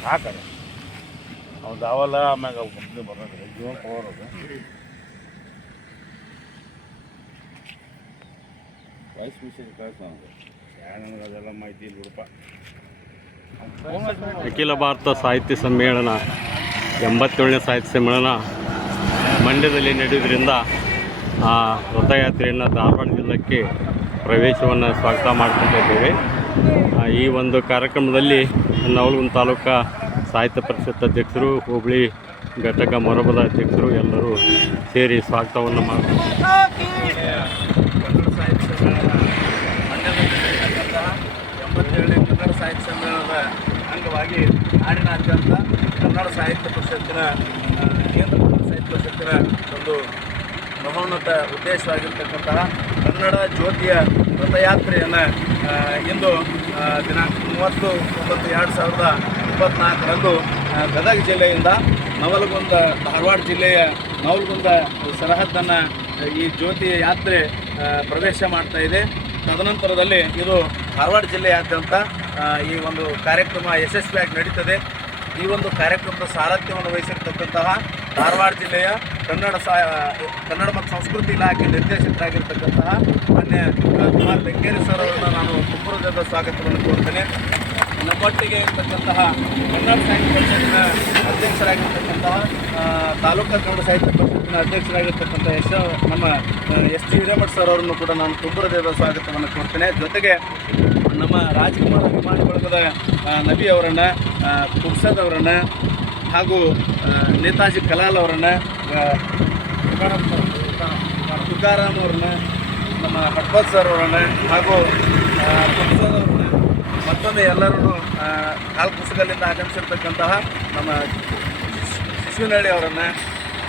ಸಾಕದ ಅವ್ನು ದಾವಲ್ಲ ಆಮ್ಯಾಗ ಅವು ಕಂಪ್ನಿ ಬರೋದು ಜೀವನ ಪವರ್ ಅದು ವಾಯ್ಸ್ ಮಿಷನ್ ಕಳ್ಸ ನನಗೆ ಅದೆಲ್ಲ ಮಾಹಿತಿ ಇಲ್ಲ ಬಿಡಪ್ಪ. ಅಖಿಲ ಭಾರತ ಸಾಹಿತ್ಯ ಸಮ್ಮೇಳನ ಎಂಬತ್ತೇಳನೇ ಸಾಹಿತ್ಯ ಸಮ್ಮೇಳನ ಮಂಡ್ಯದಲ್ಲಿ ನಡೆಯೋದ್ರಿಂದ ಆ ರಥಯಾತ್ರೆಯನ್ನು ಧಾರವಾಡ ಜಿಲ್ಲಕ್ಕೆ ಪ್ರವೇಶವನ್ನು ಸ್ವಾಗತ ಮಾಡ್ಕೊತಾ ಇದ್ದೇವೆ. ಆ, ಈ ಒಂದು ಕಾರ್ಯಕ್ರಮದಲ್ಲಿ ನವಲಗುಂದ ತಾಲೂಕಾ ಸಾಹಿತ್ಯ ಪರಿಷತ್ ಅಧ್ಯಕ್ಷರು, ಹೋಬಳಿ ಘಟಕ ಮೊರಬದ ಅಧ್ಯಕ್ಷರು ಎಲ್ಲರೂ ಸೇರಿ ಸ್ವಾಗತವನ್ನು ಮಾಡಿ ಕನ್ನಡ ಸಾಹಿತ್ಯ ಸಮ್ಮೇಳನದ ಅಂಗವಾಗಿ ನಾಡಿನಾದ್ಯಂತ ಕನ್ನಡ ಸಾಹಿತ್ಯ ಪರಿಷತ್ತಿನ ಕೇಂದ್ರ ಸಾಹಿತ್ಯ ಪರಿಷತ್ತಿನ ಒಂದು ಮಹೋನ್ನತ ಉದ್ದೇಶವಾಗಿರ್ತಕ್ಕಂತಹ ಕನ್ನಡ ಜ್ಯೋತಿಯ ರಥಯಾತ್ರೆಯನ್ನು ಇಂದು ದಿನಾಂಕ ಮೂವತ್ತು, ಒಂಬತ್ತು, ಎರಡು ಸಾವಿರದ ಇಪ್ಪತ್ತ್ನಾಲ್ಕರಂದು ಗದಗ ಜಿಲ್ಲೆಯಿಂದ ನವಲಗುಂದ, ಧಾರವಾಡ ಜಿಲ್ಲೆಯ ನವಲಗುಂದ ಸರಹದ್ದನ್ನು ಈ ಜ್ಯೋತಿ ಯಾತ್ರೆ ಪ್ರವೇಶ ಮಾಡ್ತಾ ಇದೆ. ತದನಂತರದಲ್ಲಿ ಇದು ಧಾರವಾಡ ಜಿಲ್ಲೆಯಾದ್ಯಂತ ಈ ಒಂದು ಕಾರ್ಯಕ್ರಮ ಯಶಸ್ವಿಯಾಗಿ ನಡೀತದೆ. ಈ ಒಂದು ಕಾರ್ಯಕ್ರಮದ ಸಾರಥ್ಯವನ್ನು ವಹಿಸಿರ್ತಕ್ಕಂತಹ ಧಾರವಾಡ ಜಿಲ್ಲೆಯ ಕನ್ನಡ ಸಾ, ಕನ್ನಡ ಮತ್ತು ಸಂಸ್ಕೃತಿ ಇಲಾಖೆ ನಿರ್ದೇಶಕರಾಗಿರ್ತಕ್ಕಂತಹ ಮಾನ್ಯ ಕುಮಾರ್ ಬೆಂಗೇರಿ ಸರ್ ಅವರನ್ನು ನಾನು ತುಂಬುರದಿಂದ ಸ್ವಾಗತವನ್ನು ಕೋರ್ತೇನೆ ನಮ್ಮೊಟ್ಟಿಗೆ ಇರ್ತಕ್ಕಂತಹ ಕನ್ನಡ ಸಾಹಿತ್ಯ ಪರಿಷತ್ತಿನ ಅಧ್ಯಕ್ಷರಾಗಿರ್ತಕ್ಕಂತಹ ತಾಲೂಕಾ ಕನ್ನಡ ಸಾಹಿತ್ಯ ಪರಿಷತ್ತಿನ ಅಧ್ಯಕ್ಷರಾಗಿರ್ತಕ್ಕಂಥ ಎಸ್, ನಮ್ಮ ಎಸ್ ಟಿ ಹಿರೇಮಠ್ ಸರ್ ಅವರನ್ನು ಕೂಡ ನಾನು ತುಂಬುರದಿಂದ ಸ್ವಾಗತವನ್ನು ಕೋರ್ತೇನೆ ಜೊತೆಗೆ ನಮ್ಮ ರಾಜ್ಕುಮಾರ್ ಅಭಿಮಾನಿ ಬಳಗದ ನಬಿ ಅವರನ್ನು ಕುರ್ಸದ್ ಅವರನ್ನು ಹಾಗೂ ನೇತಾಜಿ ಕಲಾಲ್ ಅವರನ್ನು ತುಕಾರಾಮ್ ಅವ್ರನ್ನ, ನಮ್ಮ ಹಟ್ಪತ್ ಸರ್ ಅವರನ್ನ ಹಾಗೂ ಮತ್ತೊಮ್ಮೆ ಎಲ್ಲರೂ ಕಾಲ್ ಆಗಮಿಸಿರ್ತಕ್ಕಂತಹ ನಮ್ಮ ಶಿಶುನಹಳ್ಳಿ ಅವರನ್ನು,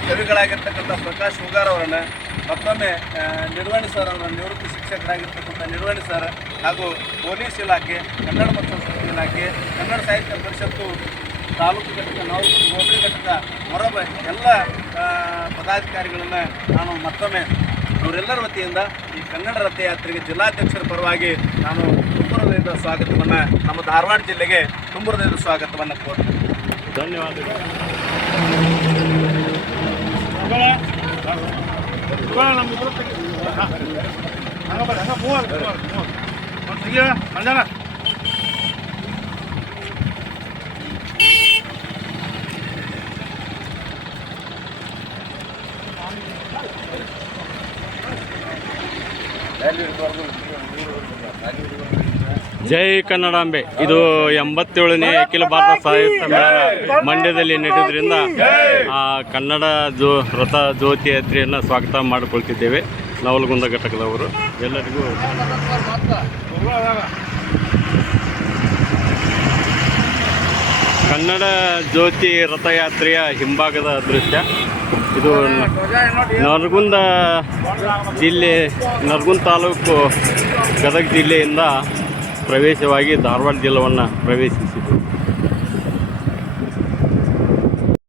ಕವಿಗಳಾಗಿರ್ತಕ್ಕಂಥ ಪ್ರಕಾಶ್ ಹುಗಾರ್ ಅವರನ್ನು, ಮತ್ತೊಮ್ಮೆ ನಿರ್ವಹಣೆ ಸರ್ ಅವರ ನಿವೃತ್ತಿ ಶಿಕ್ಷಕರಾಗಿರ್ತಕ್ಕಂಥ ನಿರ್ವಹಣೆ ಸರ್ ಹಾಗೂ ಪೊಲೀಸ್ ಇಲಾಖೆ, ಕನ್ನಡ ಮತ್ತು ಸಂಸ್ಕೃತಿ ಇಲಾಖೆ, ಕನ್ನಡ ಸಾಹಿತ್ಯ ಪರಿಷತ್ತು ತಾಲೂಕು ಘಟಕ ನಾವು ಹೋಬಳಿ ಘಟಕ ಹೊರಬ ಎಲ್ಲ ಪದಾಧಿಕಾರಿಗಳನ್ನು ನಾನು ಮತ್ತೊಮ್ಮೆ ಅವರೆಲ್ಲರ ವತಿಯಿಂದ ಈ ಕನ್ನಡ ರಥಯಾತ್ರೆಗೆ ಜಿಲ್ಲಾಧ್ಯಕ್ಷರ ಪರವಾಗಿ ನಾನು ತುಂಬುರದಿಂದ ಸ್ವಾಗತವನ್ನು ನಮ್ಮ ಧಾರವಾಡ ಜಿಲ್ಲೆಗೆ ತುಂಬುರದಿಂದ ಸ್ವಾಗತವನ್ನು ಕೋರ್ತೇನೆ ಧನ್ಯವಾದಗಳು ಜೈ ಕನ್ನಡಾಂಬೆ. ಇದು ಎಂಬತ್ತೇಳನೇ ಅಖಿಲ ಭಾರತ ಸಾಹಿತ್ಯ ಸಮ್ಮೇಳನ ಮಂಡ್ಯದಲ್ಲಿ ಆ, ಕನ್ನಡ ಜೋ, ರಥ ಜ್ಯೋತಿ ಯಾತ್ರೆಯನ್ನು ಸ್ವಾಗತ ಮಾಡಿಕೊಳ್ತಿದ್ದೇವೆ. ನವಲಗುಂದ ಘಟಕದವರು. ಎಲ್ಲರಿಗೂ ಕನ್ನಡ ಜ್ಯೋತಿ ರಥಯಾತ್ರೆಯ ಹಿಂಭಾಗದ ದೃಶ್ಯ. ಇದು ನರಗುಂದ ಜಿಲ್ಲೆ ನರಗುಂದ ತಾಲೂಕು ಗದಗ ಜಿಲ್ಲೆಯಿಂದ ಪ್ರವೇಶವಾಗಿ ಧಾರವಾಡ ಜಿಲ್ಲೆಯನ್ನು ಪ್ರವೇಶಿಸಿತು